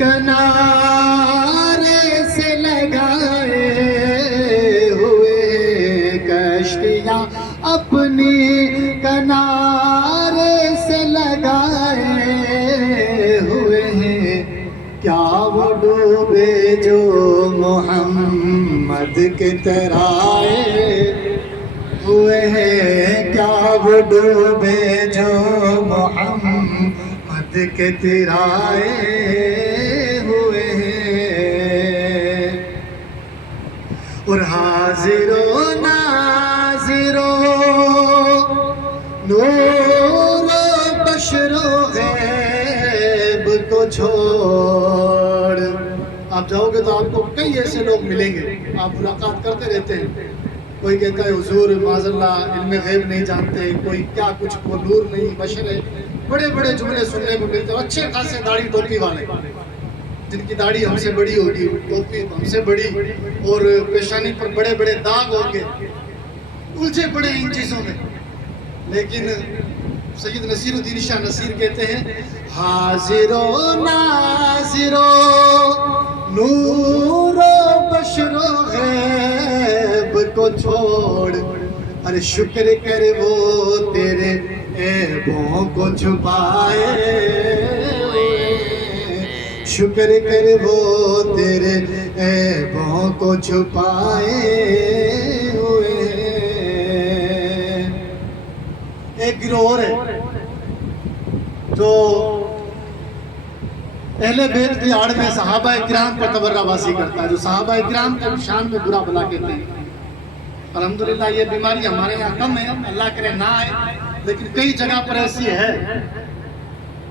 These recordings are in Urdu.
کنارے سے لگائے ہوئے کشتیاں اپنی کنارے سے لگائے ہوئے ہیں، کیا وہ ڈوبے جو محمد کے ترائے ہوئے ہیں، کیا وہ ڈوبے جو محمد کے ترائے ہوئے ہیں، اور حاضر و ناظر و نور و بشر و غیب کو چھوڑ. آپ جاؤ گے تو آپ کو کئی ایسے لوگ ملیں گے، آپ ملاقات کرتے رہتے ہیں. کوئی کہتا ہے حضور معاذ اللہ علم غیب نہیں جانتے، کوئی کیا کچھ کو نور نہیں، بشر ہے. بڑے بڑے جملے سننے کو ملتے ہیں. اچھے خاصے داڑھی ٹوپی والے جن کی داڑھی ہم سے بڑی ہوگی، ٹوپی ہم سے بڑی، اور پیشانی پر بڑے بڑے داغ ہوں گے، الجھے پڑے ان چیزوں میں. لیکن سید نصیر الدین شاہ نصیر کہتے ہیں حاضر و ناظر و نور و بشر و غیب کو چھوڑ، ارے شکر کر وہ تیرے عیبوں کو چھپائے، شکر کر وہ تیرے عیبوں کو چھپائے ہوئے. ایک گروہ ہے جو اہل بیت کی آڑ میں صحابہ کرام پر تبرہ بازی کرتا ہے، جو صحابہ کرام کے شان میں برا بھلا کہتے ہیں. الحمدللہ یہ بیماری ہمارے یہاں کم ہے، اللہ کرے نہ آئے، لیکن کئی جگہ پر ایسی ہے.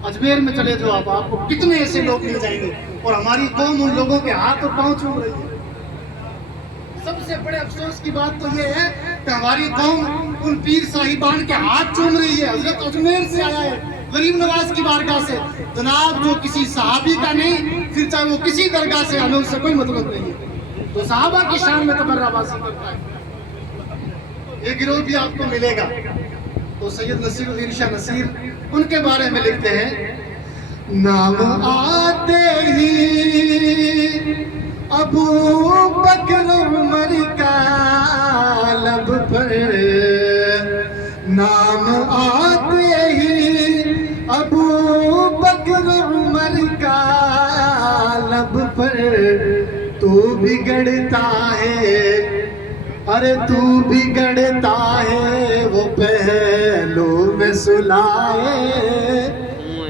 اجمیر میں چلے جو آپ کو کتنے ایسے لوگ مل جائیں گے، اور ہماری قوم ان لوگوں کے ہاتھ اور پاؤں چوم رہی ہے. سب سے بڑے افسوس کی بات تو یہ ہے کہ ہماری قوم ان پیر صاحبان کے ہاتھ چوم رہی ہے. حضرت اجمیر سے آیا ہے، غریب نواز کی بارگاہ سے، جناب جو کسی صحابی کا نہیں، پھر چاہے وہ کسی درگاہ سے، ہمیں اس سے کوئی مطلب نہیں ہے. تو صحابہ کی شان میں تبرہ بازی کرتا ہے. یہ گروہ بھی آپ کو ملے گا. تو سید نصیر الدین شاہ نصیر ان کے بارے میں لکھتے ہیں نام آتے ہی ابو بکر عمر کا لب پر، نام آتے ہی ابو بکر عمر کا لب پر، تو بگڑتا ہے، ارے تو بگڑتا ہے وہ پہلو میں سلائے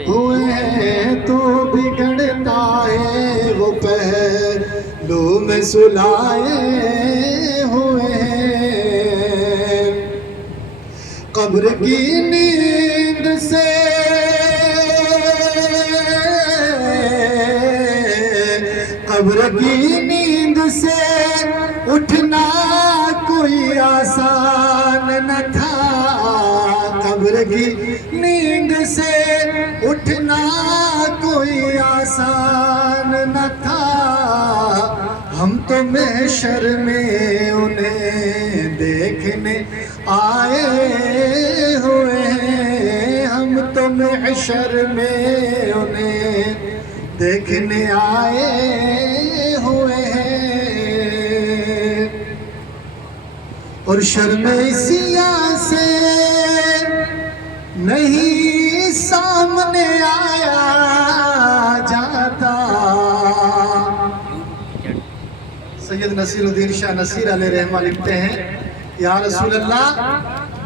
ہوئے ہیں، تو بگڑتا ہے وہ پہلو میں سلائے ہوئے ہیں. قبر کی نیند سے قبر کی نیند سے اٹھنا کوئی آسان نہ تھا، قبر کی نیند سے اٹھنا کوئی آسان نہ تھا. ہم تو محشر میں انہیں دیکھنے آئے ہوئے ہیں، ہم تو محشر میں انہیں دیکھنے آئے ہوئے ہیں. اور شرم سیاہ سے نہیں سامنے آیا جاتا. سید نصیر الدین شاہ نصیر علیہ رحمہ لکھتے ہیں یا رسول اللہ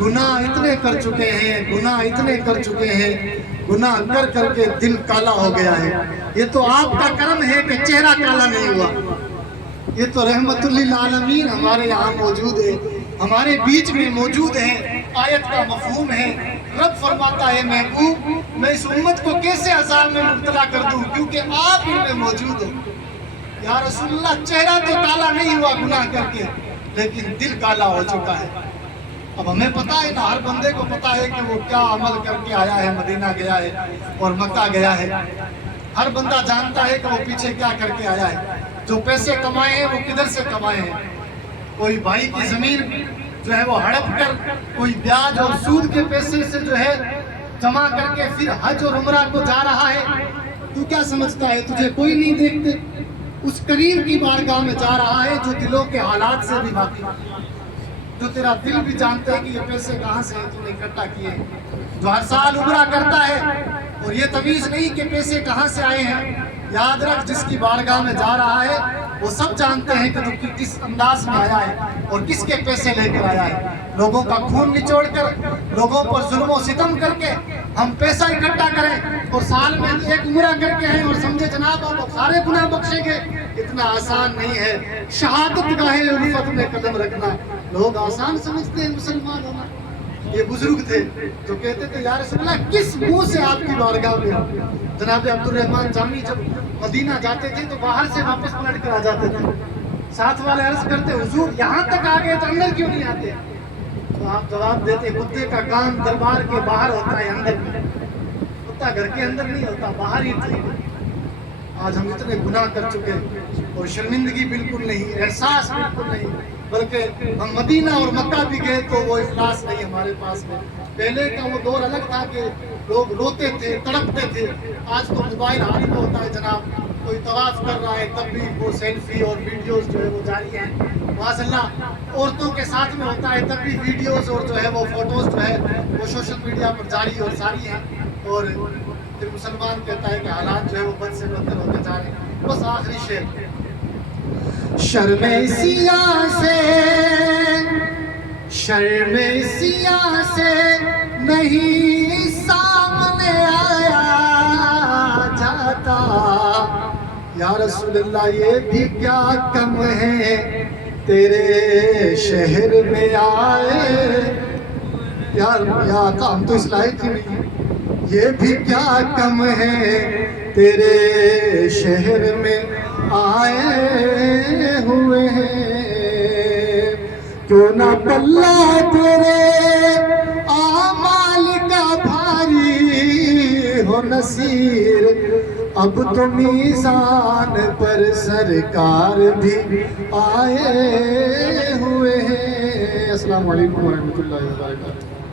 گناہ اتنے کر چکے ہیں، گناہ اتنے کر چکے ہیں، گناہ کر کر کے دل کالا ہو گیا ہے. یہ تو آپ کا کرم ہے کہ چہرہ کالا نہیں ہوا. یہ تو رحمت للعالمین ہمارے یہاں موجود ہے، ہمارے بیچ میں موجود ہے. آیت کا مفہوم ہے، رب فرماتا ہے محبوب میں اس امت کو کیسے عذاب میں مبتلا کر دوں کیونکہ آپ ان میں موجود ہو. یا رسول اللہ چہرہ تو کالا نہیں ہوا گناہ کر کے، لیکن دل کالا ہو چکا ہے. اب ہمیں پتا ہے نا، ہر بندے کو پتا ہے کہ وہ کیا عمل کر کے آیا ہے، مدینہ گیا ہے اور مکہ گیا ہے. ہر بندہ جانتا ہے کہ وہ پیچھے کیا کر کے آیا ہے. جو پیسے کمائے ہیں وہ کدھر سے کمائے ہیں. کوئی بھائی کی زمین جو ہے وہ ہڑپ کر، کوئی بیاج اور سود کے پیسے سے جو ہے جمع کر کے پھر حج اور عمرہ کو جا رہا ہے. تو کیا سمجھتا ہے تجھے کوئی نہیں دیکھتے؟ اس کریم کی بارگاہ میں جا رہا ہے جو دلوں کے حالات سے بھی واقف ہے، جو تیرا دل بھی جانتا ہے کہ یہ پیسے کہاں سے تو نے اکٹھا کیے، جو ہر سال عمرہ کرتا ہے اور یہ تمیز نہیں کہ پیسے کہاں سے آئے ہیں۔ یاد رکھ، جس کی بارگاہ میں جا رہا ہے وہ سب جانتے ہیں کہ تو کس انداز میں آیا ہے اور کس کے پیسے لے کر آیا ہے۔ لوگوں کا خون نچوڑ کر، لوگوں پر ظلم و ستم کر کے ہم پیسہ اکٹھا کریں اور سال میں ایک عمرہ کر کے ہیں اور سمجھے جناب آپ سارے گناہ بخشیں گے، اتنا آسان نہیں ہے۔ شہادت گاہ الفت میں قدم رکھنا لوگ آسان سمجھتے ہیں مسلمان ہونا۔ یہ بزرگ تھے جو کہتے تھے یا رسول اللہ کس منہ سے آپ کی بارگاہ میں آؤں؟ جناب عبد الرحمن جامی جب مدینہ جاتے تھے تو باہر سے واپس پلٹ کر آ جاتے تھے، ساتھ والے عرض کرتے حضور یہاں تک آ گئے تو اندر کیوں نہیں آتے؟ تو آپ جواب دیتے کتے کا کام دربار کے باہر ہوتا ہے، اندر میں کتا گھر کے اندر نہیں ہوتا، باہر ہی تھے۔ آج ہم اتنے گناہ کر چکے اور شرمندگی بالکل نہیں، احساس بالکل نہیں، بلکہ ہم مدینہ اور مکہ بھی گئے تو وہ اخلاص نہیں ہمارے پاس میں۔ پہلے کا وہ دور الگ تھا کہ لوگ روتے تھے، تڑپتے تھے، آج تو موبائل ہاتھ میں ہوتا ہے جناب، کوئی طواف کر رہا ہے تب بھی وہ سیلفی اور ویڈیوز جو ہے وہ جاری ہیں، ماشاء اللہ عورتوں کے ساتھ میں ہوتا ہے تب بھی ویڈیوز اور جو ہے وہ فوٹوز جو ہے وہ سوشل میڈیا پر جاری اور ساری ہیں، اور پھر مسلمان کہتا ہے کہ حالات جو ہے وہ بد سے بدتر ہوتے جا رہے ہیں۔ بس آخری شعر، شرم سیاہ سے نہیں سامنے آیا جاتا، یا رسول اللہ یہ بھی کیا کم ہے تیرے شہر میں آئے، یا آقا ہم تو اس لائق ہی نہیں، یہ بھی کیا کم ہے تیرے شہر میں آئے ہوئے ہیں، کیوں نہ پلہ تیرے اعمال کا بھاری ہو نصیر، اب تو میزان پر سرکار بھی آئے ہوئے ہیں۔ السلام علیکم ورحمۃ اللہ وبرکاتہ۔